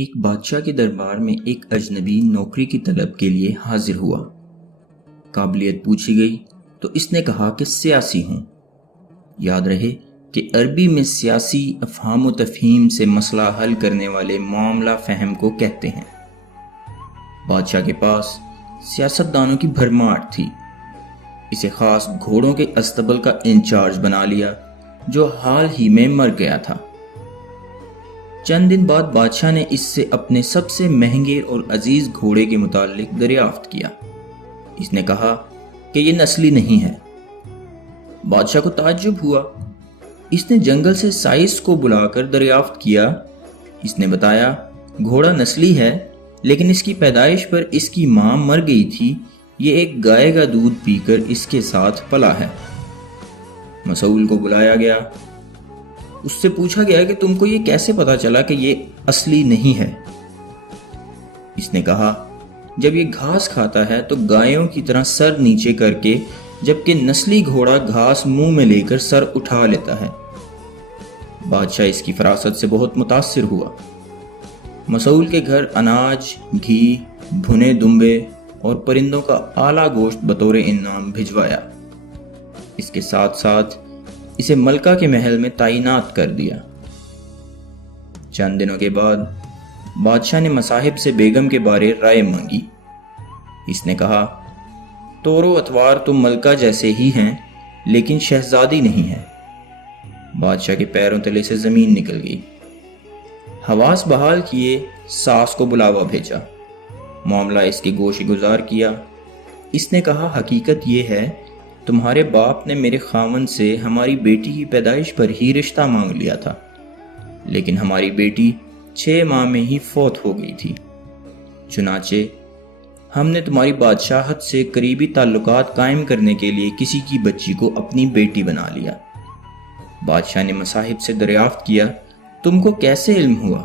ایک بادشاہ کے دربار میں ایک اجنبی نوکری کی طلب کے لیے حاضر ہوا۔ قابلیت پوچھی گئی تو اس نے کہا کہ سیاسی ہوں۔ یاد رہے کہ عربی میں سیاسی افہام و تفہیم سے مسئلہ حل کرنے والے معاملہ فہم کو کہتے ہیں۔ بادشاہ کے پاس سیاستدانوں کی بھرمار تھی۔ اسے خاص گھوڑوں کے استبل کا انچارج بنا لیا جو حال ہی میں مر گیا تھا۔ چند دن بعد بادشاہ نے اس سے اپنے سب سے مہنگے اور عزیز گھوڑے کے متعلق دریافت کیا۔ اس نے کہا کہ یہ نسلی نہیں ہے۔ بادشاہ کو تعجب ہوا۔ اس نے جنگل سے سائس کو بلا کر دریافت کیا۔ اس نے بتایا گھوڑا نسلی ہے لیکن اس کی پیدائش پر اس کی ماں مر گئی تھی۔ یہ ایک گائے کا دودھ پی کر اس کے ساتھ پلا ہے۔ مسئول کو بلایا گیا۔ اس سے پوچھا گیا کہ تم کو یہ کیسے پتا چلا کہ یہ اصلی نہیں ہے؟ اس نے کہا جب یہ گھاس کھاتا ہے تو گایوں کی طرح سر نیچے کر کے، جبکہ نسلی گھوڑا گھاس منہ میں لے کر سر اٹھا لیتا ہے۔ بادشاہ اس کی فراست سے بہت متاثر ہوا۔ مسئول کے گھر اناج، گھی، بھنے دمبے اور پرندوں کا اعلیٰ گوشت بطور انعام بھجوایا۔ اس کے ساتھ ساتھ اسے ملکہ کے محل میں تعینات کر دیا۔ چند دنوں کے بعد بادشاہ نے مصاحب سے بیگم کے بارے رائے مانگی۔ اس نے کہا طور و اطوار تو ملکہ جیسے ہی ہیں لیکن شہزادی نہیں ہے۔ بادشاہ کے پیروں تلے سے زمین نکل گئی۔ حواس بحال کیے، ساس کو بلاوا بھیجا، معاملہ اس کے گوش گزار کیا۔ اس نے کہا حقیقت یہ ہے تمہارے باپ نے میرے خاوند سے ہماری بیٹی کی پیدائش پر ہی رشتہ مانگ لیا تھا، لیکن ہماری بیٹی 6 ماہ میں ہی فوت ہو گئی تھی۔ چنانچہ ہم نے تمہاری بادشاہت سے قریبی تعلقات قائم کرنے کے لیے کسی کی بچی کو اپنی بیٹی بنا لیا۔ بادشاہ نے مصاحب سے دریافت کیا تم کو کیسے علم ہوا؟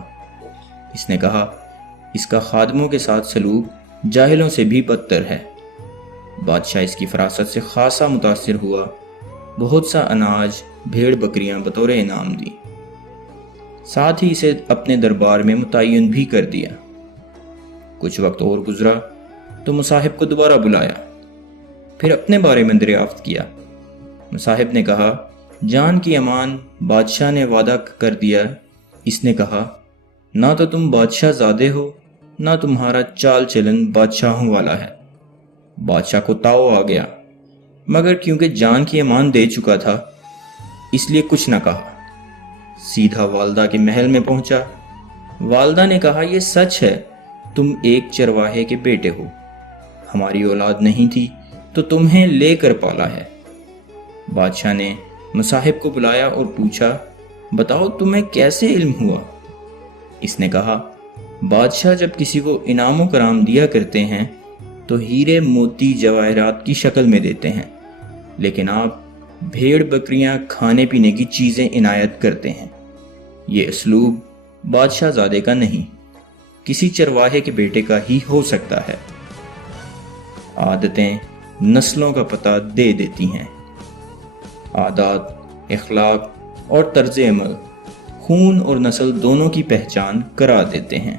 اس نے کہا اس کا خادموں کے ساتھ سلوک جاہلوں سے بھی بدتر ہے۔ بادشاہ اس کی فراست سے خاصا متاثر ہوا۔ بہت سا اناج، بھیڑ بکریاں بطور انعام دی۔ ساتھ ہی اسے اپنے دربار میں متعین بھی کر دیا۔ کچھ وقت اور گزرا تو مصاحب کو دوبارہ بلایا، پھر اپنے بارے میں دریافت کیا۔ مصاحب نے کہا جان کی امان، بادشاہ نے وعدہ کر دیا۔ اس نے کہا نہ تو تم بادشاہ زادے ہو، نہ تمہارا چال چلن بادشاہوں والا ہے۔ بادشاہ کو تاؤ آ گیا، مگر کیونکہ جان کی امان دے چکا تھا اس لیے کچھ نہ کہا۔ سیدھا والدہ کے محل میں پہنچا۔ والدہ نے کہا یہ سچ ہے تم ایک چرواہے کے بیٹے ہو، ہماری اولاد نہیں تھی تو تمہیں لے کر پالا ہے۔ بادشاہ نے مصاحب کو بلایا اور پوچھا بتاؤ تمہیں کیسے علم ہوا؟ اس نے کہا بادشاہ جب کسی کو انعام و کرام دیا کرتے ہیں تو ہیرے موتی جواہرات کی شکل میں دیتے ہیں، لیکن آپ بھیڑ بکریاں کھانے پینے کی چیزیں عنایت کرتے ہیں۔ یہ اسلوب بادشاہ زادے کا نہیں، کسی چرواہے کے بیٹے کا ہی ہو سکتا ہے۔ عادتیں نسلوں کا پتہ دے دیتی ہیں۔ عادات، اخلاق اور طرز عمل خون اور نسل دونوں کی پہچان کرا دیتے ہیں۔